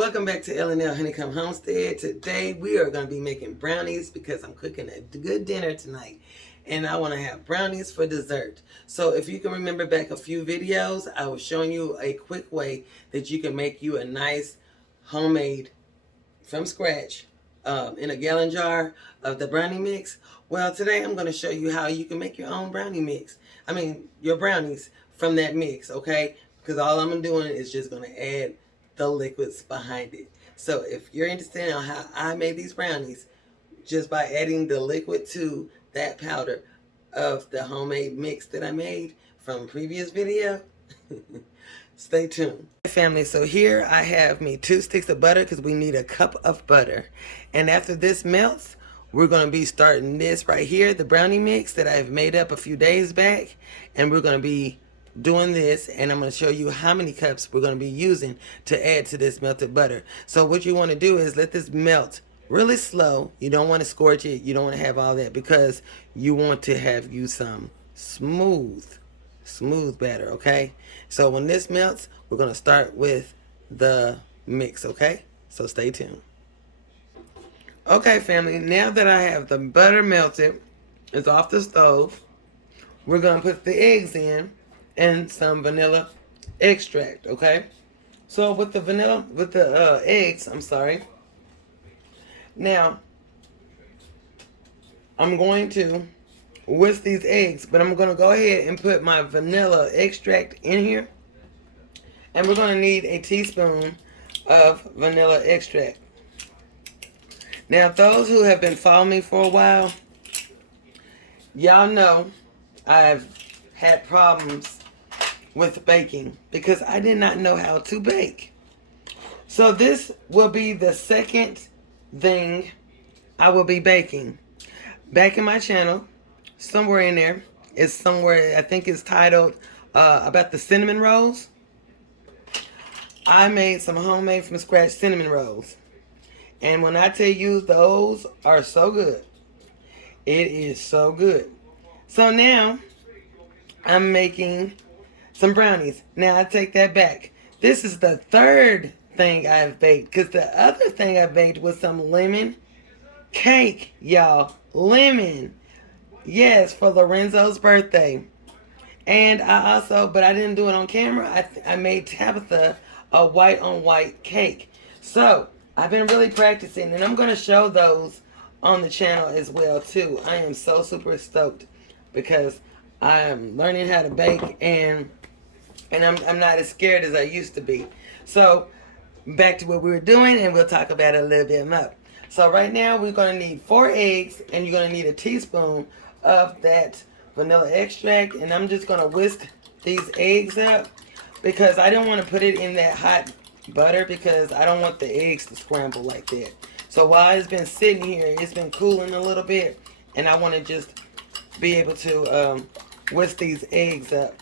Welcome back to L&L Honeycomb Homestead. Today we are going to be making brownies because I'm cooking a good dinner tonight. And I want to have brownies for dessert. So if you can remember back a few videos, I was showing you a quick way that you can make you a nice homemade, from scratch, in a gallon jar of the brownie mix. Well, today I'm going to show you how you can make your own brownie mix. Your brownies from that mix, okay? Because all I'm doing is just going to add the liquids behind it. So if you're interested in how I made these brownies, just by adding the liquid to that powder of the homemade mix that I made from previous video, stay tuned. Family, so here I have me 2 sticks of butter because we need a cup of butter. And after this melts, we're going to be starting this right here, the brownie mix that I've made up a few days back. And we're going to be doing this, and I'm going to show you how many cups we're going to be using to add to this melted butter. So what you want to do is let this melt really slow. You don't want to scorch it. You don't want to have all that because you want to have you some smooth batter, okay? So when this melts, we're going to start with the mix, okay? So stay tuned. Okay, family, now that I have the butter melted, it's off the stove, we're going to put the eggs in and some vanilla extract, okay? So with the eggs, now I'm going to whisk these eggs, but I'm going to go ahead and put my vanilla extract in here. And we're going to need a teaspoon of vanilla extract. Now, those who have been following me for a while, y'all know I've had problems with baking because I did not know how to bake. So this will be the second thing I will be baking. Back in my channel, somewhere in there, is somewhere, I think it's titled about the cinnamon rolls. I made some homemade from scratch cinnamon rolls. And when I tell you those are so good, it is so good. So now I'm making some brownies. Now I take that back. This is the third thing I've baked because the other thing I baked was some lemon cake, y'all. Lemon. Yes, for Lorenzo's birthday. And I also, but I didn't do it on camera, I made Tabitha a white on white cake. So I've been really practicing, and I'm going to show those on the channel as well too. I am so super stoked because I am learning how to bake, and I'm not as scared as I used to be. So back to what we were doing, and we'll talk about it a little bit more. So right now we're going to need 4 eggs, and you're going to need a teaspoon of that vanilla extract. And I'm just going to whisk these eggs up because I don't want to put it in that hot butter because I don't want the eggs to scramble like that. So while it's been sitting here, it's been cooling a little bit, and I want to just be able to whisk these eggs up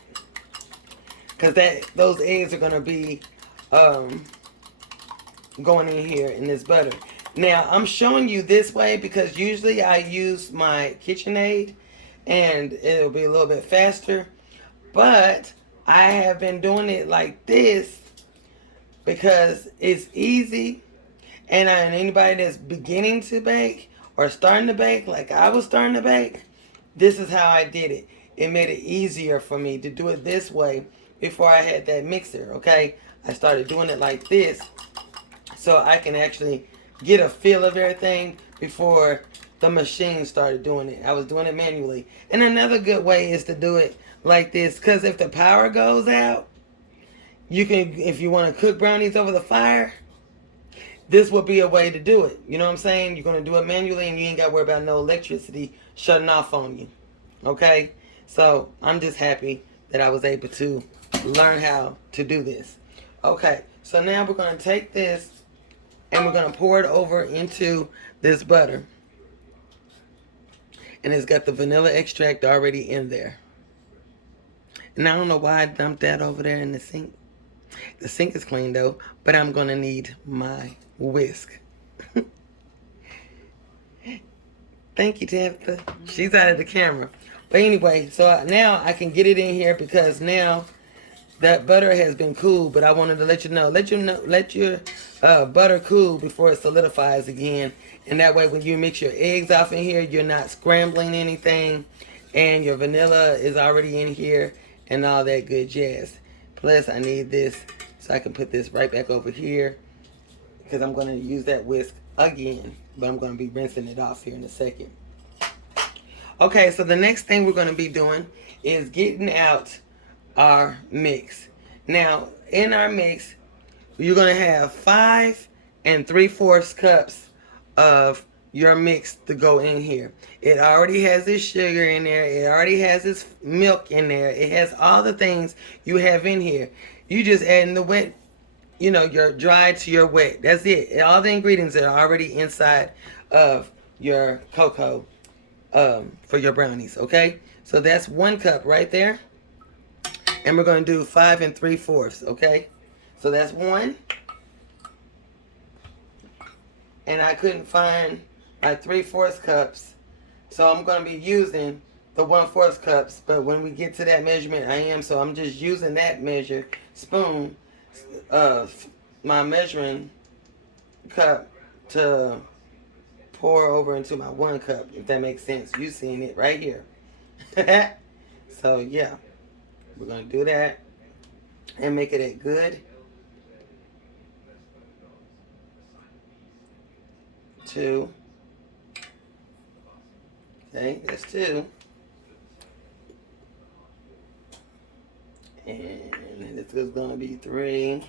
because those eggs are going to be going in here in this butter. Now I'm showing you this way because usually I use my KitchenAid and it'll be a little bit faster, but I have been doing it like this because it's easy, and anybody that's beginning to bake or starting to bake like I was starting to bake, this is how I did it. It made it easier for me to do it this way before I had that mixer, okay? I started doing it like this so I can actually get a feel of everything before the machine started doing it. I was doing it manually. And another good way is to do it like this because if the power goes out, you can, if you want to cook brownies over the fire, this would be a way to do it. You know what I'm saying? You're going to do it manually and you ain't got to worry about no electricity shutting off on you. Okay? So I'm just happy that I was able to learn how to do this. Okay, so now we're going to take this and we're going to pour it over into this butter. And it's got the vanilla extract already in there. And I don't know why I dumped that over there in the sink. The sink is clean though, but I'm going to need my whisk. Thank you, Tabitha. She's out of the camera. But anyway, so now I can get it in here because now that butter has been cooled, but I wanted to let you know, let your butter cool before it solidifies again. And that way when you mix your eggs off in here, you're not scrambling anything, and your vanilla is already in here and all that good jazz. Plus I need this so I can put this right back over here, because I'm going to use that whisk again, but I'm going to be rinsing it off here in a second. Okay, so the next thing we're going to be doing is getting out our mix. Now, in our mix, you're going to have 5 3/4 cups of your mix to go in here. It already has this sugar in there. It already has this milk in there. It has all the things you have in here. You just adding the wet, your dry to your wet. That's it. All the ingredients are already inside of your cocoa for your brownies, okay? So that's 1 cup right there. And we're going to do 5 3/4, okay? So that's 1. And I couldn't find my 3/4 cups. So I'm going to be using the 1/4 cups. But when we get to that measurement, I am. So I'm just using that spoon, my measuring cup, to pour over into my 1 cup, if that makes sense. You seeing it right here. So yeah, we're gonna do that and make it a good 2. Okay, that's 2. And this is gonna be 3.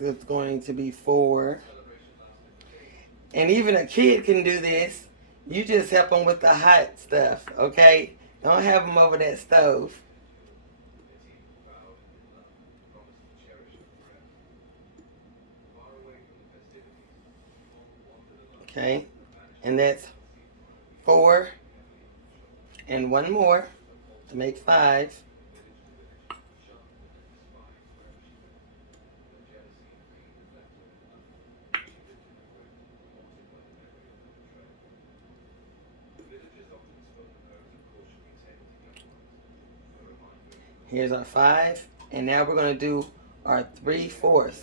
It's going to be 4. And even a kid can do this. You just help them with the hot stuff, okay? Don't have them over that stove. Okay? And that's 4. And 1 more to make 5. Here's our 5. And now we're going to do our 3/4.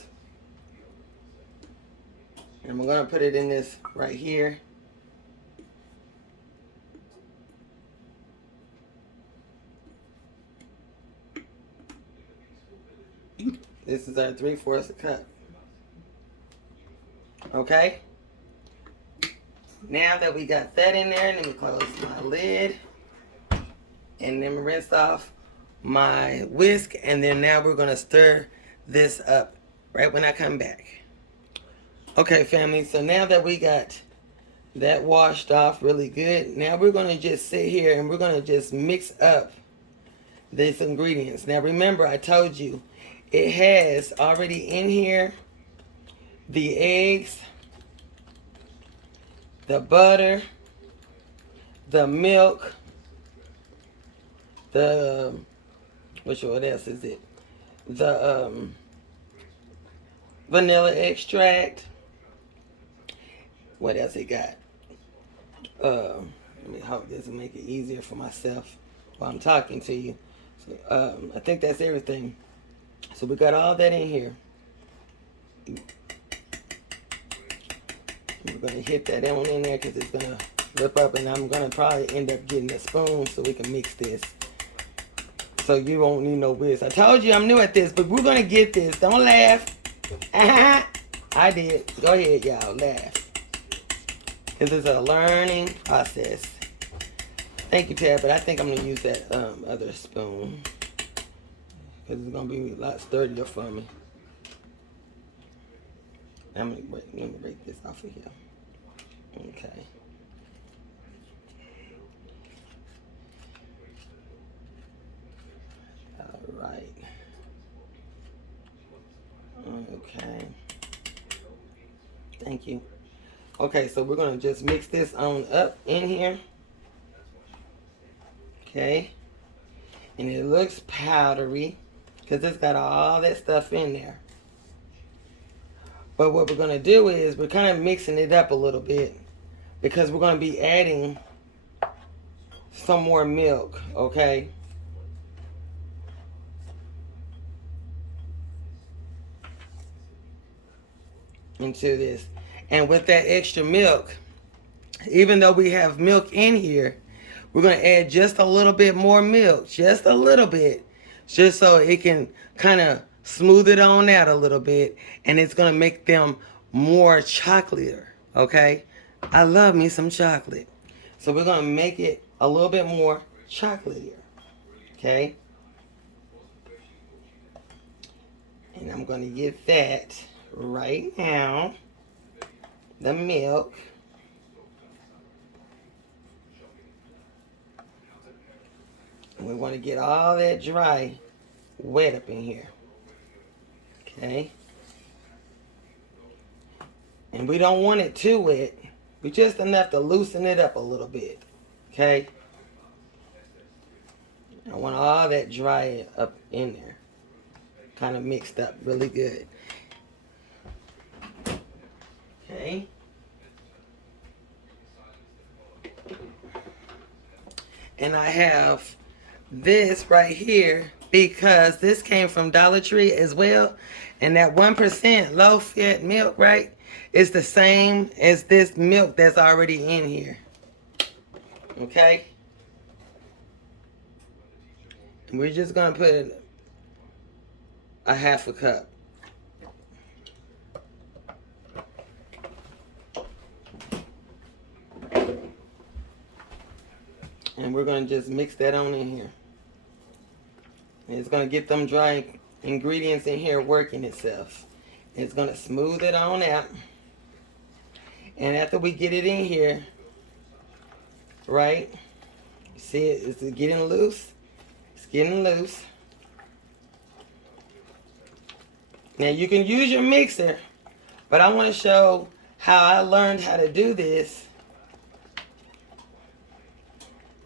And we're going to put it in this right here. This is our 3/4 cup. Okay? Now that we got that in there, let me close my lid. And then rinse off my whisk. And then now we're going to stir this up right when I come back. Okay, family. So now that we got that washed off really good, now we're going to just sit here and we're going to just mix up these ingredients. Now remember, I told you it has already in here the eggs, the butter, the milk, the what else is it? The vanilla extract. What else it got? Let me hope this will make it easier for myself while I'm talking to you. So, I think that's everything. So we got all that in here. We're going to hit that on in there because it's going to rip up, and I'm going to probably end up getting a spoon so we can mix this. So you won't need no whisk. I told you I'm new at this, but we're going to get this. Don't laugh. I did. Go ahead, y'all. Laugh. This is a learning process. Thank you, Tab, but I think I'm going to use that other spoon because it's going to be a lot sturdier for me. Let me break this off of here. Okay. All right. Okay. Thank you. Okay, so we're going to just mix this on up in here. Okay. And it looks powdery because it's got all that stuff in there. But what we're going to do is we're kind of mixing it up a little bit because we're going to be adding some more milk, okay? Into this. And with that extra milk, even though we have milk in here, we're going to add just a little bit more milk, just a little bit, just so it can kind of smooth it on out a little bit, and it's going to make them more chocolate, okay? I love me some chocolate. So we're going to make it a little bit more chocolatey, okay? And I'm going to get that right now, the milk. We want to get all that dry wet up in here. Okay? And we don't want it too wet. We just enough to loosen it up a little bit. Okay? I want all that dry up in there. Kind of mixed up really good. Okay? And I have this right here because this came from Dollar Tree as well. And that 1% low-fat milk, right, is the same as this milk that's already in here. Okay? And we're just going to put a half a cup. And we're going to just mix that on in here. And it's going to get them dry ingredients in here working itself. It's going to smooth it on out. And after we get it in here, right, see it, it's getting loose. It's getting loose. Now you can use your mixer, but I want to show how I learned how to do this.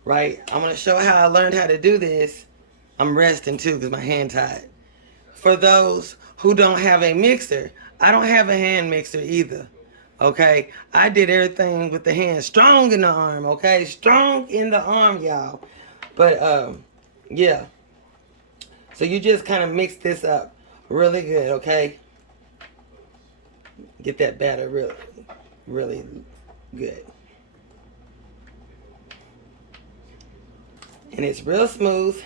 Right, I'm going to show how I learned how to do this. I'm resting too because my hand tied. For those who don't have a mixer, I don't have a hand mixer either. Okay, I did everything with the hand, strong in the arm. Okay, strong in the arm, y'all. But yeah. So you just kind of mix this up really good. Okay, get that batter really, really good. And it's real smooth.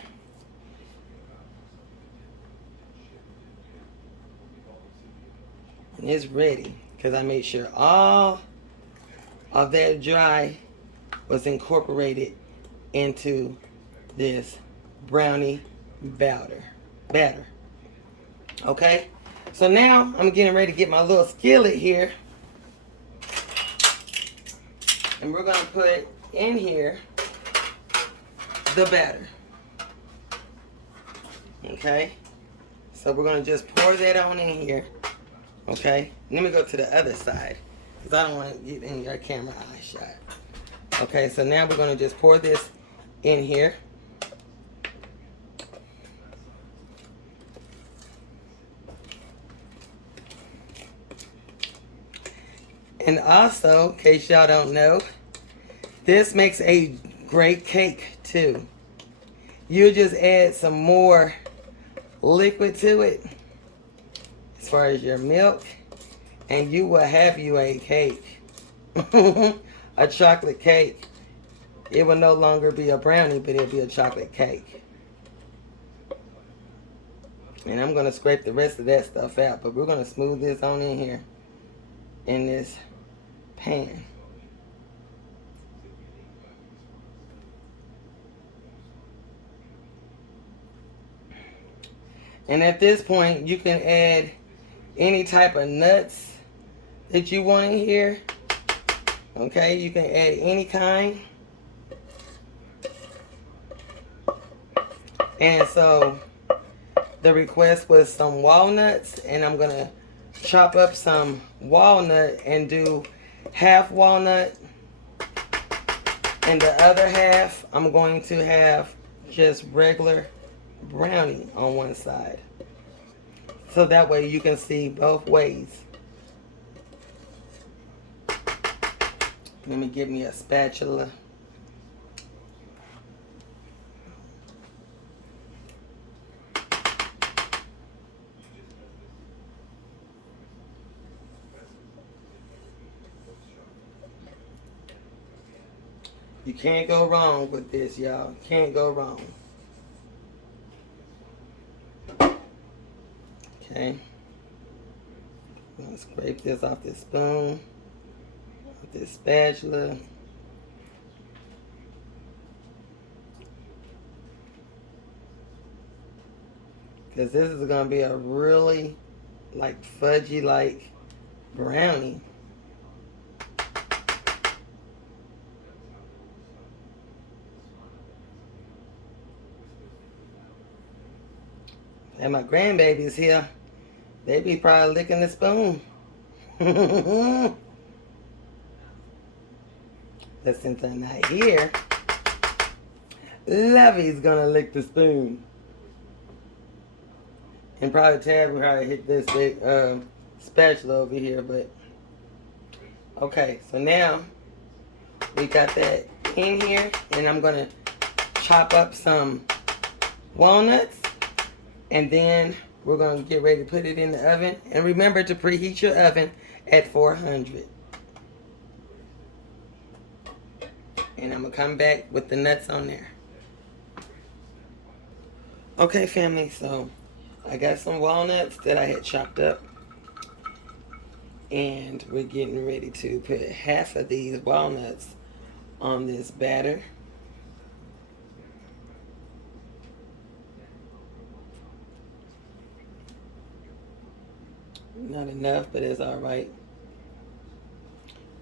And it's ready because I made sure all of that dry was incorporated into this brownie batter. Okay? So now I'm getting ready to get my little skillet here. And we're going to put in here the batter. Okay? So we're going to just pour that on in here. Okay? Let me go to the other side because I don't want to get in your camera eye shot. Okay, so now we're going to just pour this in here. And also, in case y'all don't know, this makes a great cake too. You just add some more liquid to it as far as your milk, and you will have you a cake. A chocolate cake. It will no longer be a brownie, but it'll be a chocolate cake. And I'm going to scrape the rest of that stuff out, but we're going to smooth this on in here in this pan. And at this point, you can add any type of nuts that you want in here. Okay, you can add any kind. And so the request was some walnuts, and I'm gonna chop up some walnut and do half walnut, and the other half I'm going to have just regular brownie on one side, so that way you can see both ways. Let me get me a spatula. You can't go wrong with this, y'all. Can't go wrong. Okay. I'm gonna scrape this off this spoon, off this spatula. Because this is gonna be a really like fudgy like brownie. And my grandbabies here, they be probably licking the spoon. But since I'm not here, Lovey's gonna lick the spoon. And probably Tab will probably hit this big spatula over here, but okay, so now we got that in here, and I'm gonna chop up some walnuts, and then we're gonna get ready to put it in the oven. And remember to preheat your oven at 400. And I'm gonna come back with the nuts on there. Okay, family, so I got some walnuts that I had chopped up, and we're getting ready to put half of these walnuts on this batter. Not enough, but it's all right.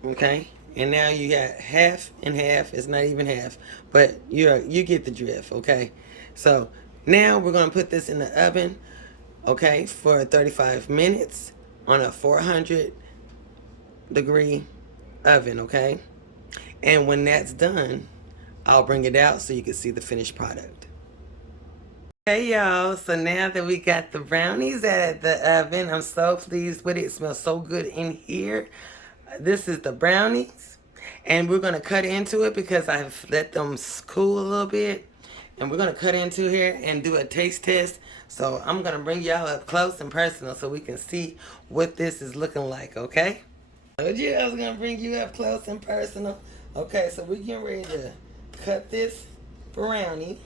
Okay, and now you got half and half. It's not even half, but you get the drift. Okay, so now we're gonna put this in the oven, okay, for 35 minutes on a 400-degree oven. Okay, and when that's done, I'll bring it out so you can see the finished product. Hey y'all, so now that we got the brownies at the oven, I'm so pleased with it. It smells so good in here. This is the brownies, and we're going to cut into it because I've let them cool a little bit. And we're going to cut into here and do a taste test. So I'm going to bring y'all up close and personal so we can see what this is looking like, okay? I told you I was going to bring you up close and personal. Okay, so we're getting ready to cut this brownie.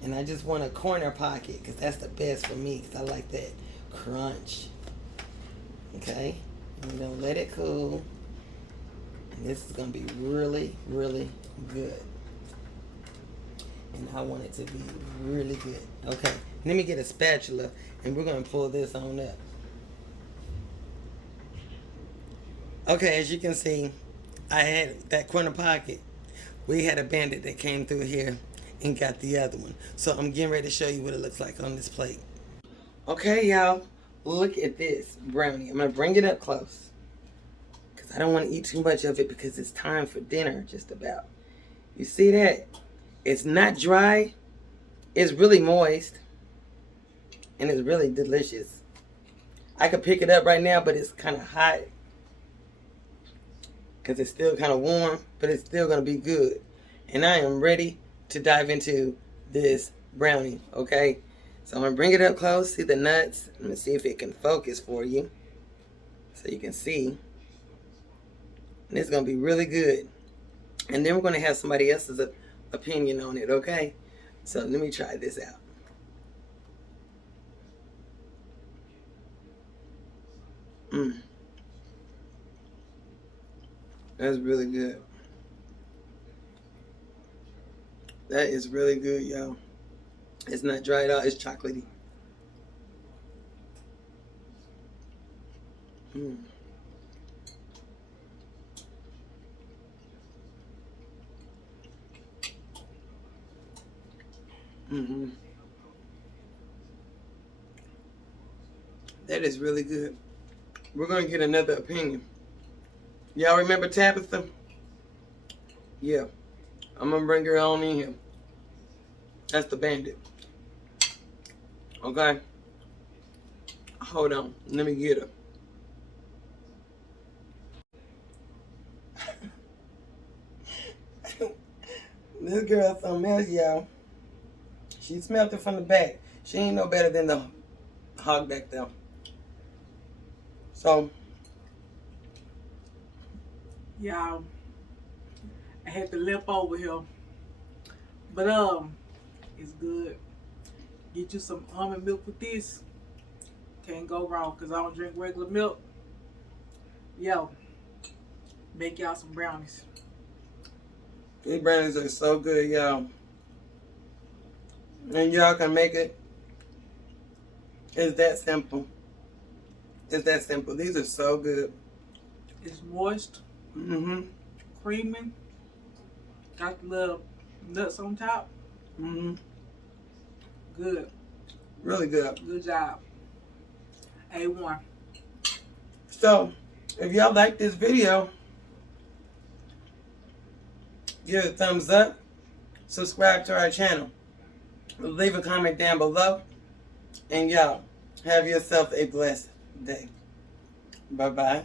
And I just want a corner pocket because that's the best for me because I like that crunch. Okay, and we're gonna let it cool. And this is gonna be really, really good. And I want it to be really good. Okay, let me get a spatula and we're gonna pull this on up. Okay, as you can see, I had that corner pocket. We had a bandit that came through here and got the other one. So I'm getting ready to show you what it looks like on this plate. Okay, y'all, look at this brownie. I'm gonna bring it up close because I don't want to eat too much of it because it's time for dinner just about. You see that? It's not dry. It's really moist. And it's really delicious. I could pick it up right now, but it's kind of hot because it's still kind of warm, but it's still going to be good. And I am ready to dive into this brownie, okay? So I'm going to bring it up close, see the nuts. Let me see if it can focus for you so you can see. And it's going to be really good. And then we're going to have somebody else's opinion on it, okay? So let me try this out. That's really good. That is really good, y'all. It's not dry at all. It's chocolatey. That is really good. We're going to get another opinion. Y'all remember Tabitha? Yeah. I'm going to bring her on in here. That's the bandit. Okay? Hold on. Let me get her. This girl something else, y'all. She smelled it from the back. She ain't no better than the hog back there. So, y'all, I had to limp over here. But it's good. Get you some almond milk with this. Can't go wrong because I don't drink regular milk. Yo, make y'all some brownies. these brownies are so good, y'all. And y'all can make it. It's that simple. It's that simple. These are so good. It's moist, Mm-hmm. creamy, got the little nuts on top. Mm-hmm. Good. Really good. Good job. A1. So, if y'all like this video, give it a thumbs up. Subscribe to our channel. Leave a comment down below. And y'all, have yourself a blessed day. Bye-bye.